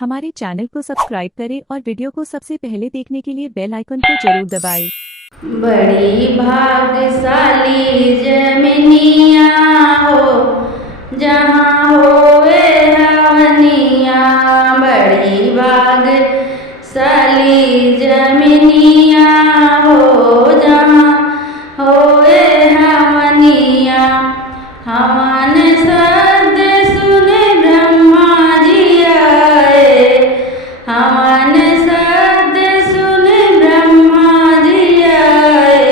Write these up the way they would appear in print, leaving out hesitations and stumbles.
हमारे चैनल को सब्सक्राइब करें और वीडियो को सबसे पहले देखने के लिए बेल आइकन को जरूर दबाएं। बड़ी भाग्यशाली जमनिया हो जहाँ होवे हवनिया। बड़ी भाग्यशाली जमनिया हो जहाँ होवे हवनिया। हवन सद सुने ब्रह्मा जी आए। हवन सद सुने ब्रह्मा जी आए।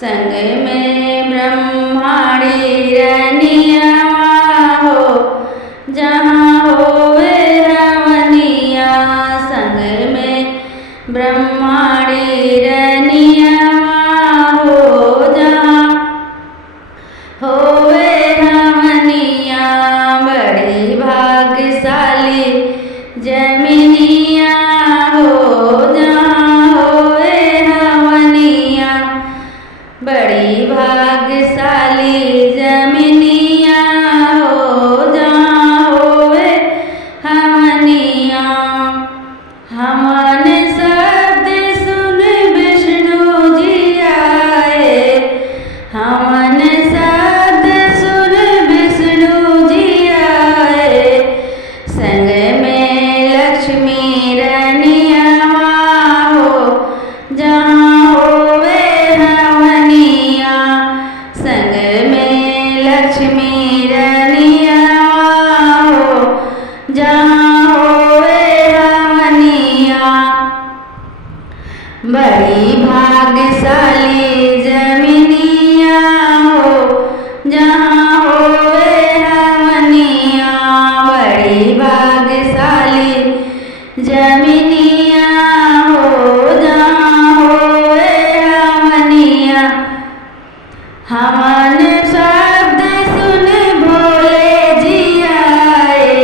संग में ब्रह्माणी रनिया हो जहाँ होवे हवनिया। संग में ब्रह्माणी रनिया हो जहाँ होवे हवनिया। बड़ी भाग्यशाली जमनिया हो जहाँ होवे हवनिया। बड़ी भाग्यशाली जमनिया हो जहाँ होवे हवनिया। हवन शब्द सुन विष्णु जी आए। हवन शब्द सुन विष्णु जी आए। संग में लक्ष्मी रनिया हो जहाँ होवे हवनिया। संग में लक्ष्मी रनिया हो जहाँ होवे हवनिया। बड़ी भाग्यशाली जमनिया हो जहाँ होवे हवनिया। बड़ी भाग्यशाली जमनिया हो जहाँ होवे हवनिया। हवन शब्द सुन भोले जी आए।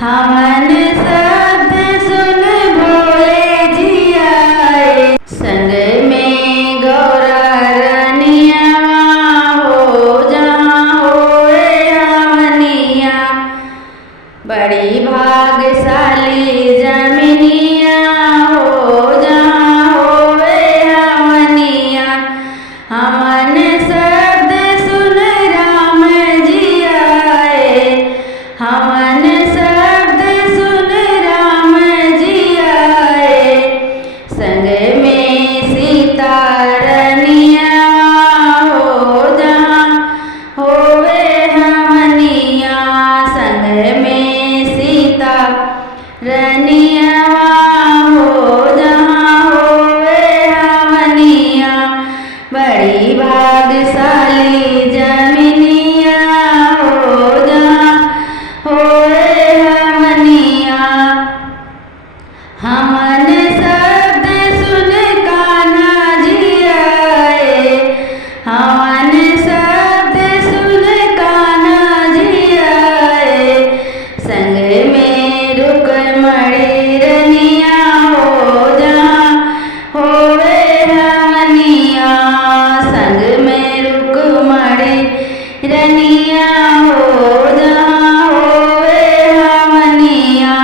हवन शब्द सुन भोले जी आए। संग में गौरा रनिया हो जहाँ होवे हवनिया। बड़ी भाग्यशाली जमनिया हो जहाँ होवे हवनिया। हवन शब्द सुन राम जी आए। हवन शब्द सुन राम जी आए। संग में सीता रनिया हो जहाँ होवे हवनिया। संग में सीता रनिया हो जहाँ होवे हवनिया। बड़ी भाग्यशाली जमनिया हो जहाँ होवे हवनिया। हवन शब्द सुन कान्हा जी आए। हवन शब्द सुन कान्हा जी आए। संग में रुक्मणी रनिया हो जहाँ होवे हवनिया। संग में रुक्मणी रनिया हो जहाँ होवे हवनिया।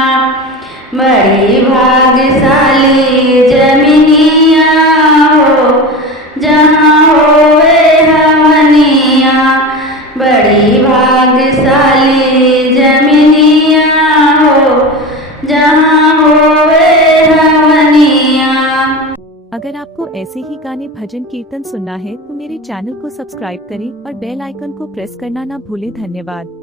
बड़ी भाग्यशाली जमनिया हो जहाँ होवे हवनिया। बड़ी भाग्यशाली जमनिया हो जहाँ होवे हवनिया। अगर आपको ऐसे ही गाने भजन कीर्तन सुनना है तो मेरे चैनल को सब्सक्राइब करें और बेल आइकन को प्रेस करना ना भूलें। धन्यवाद।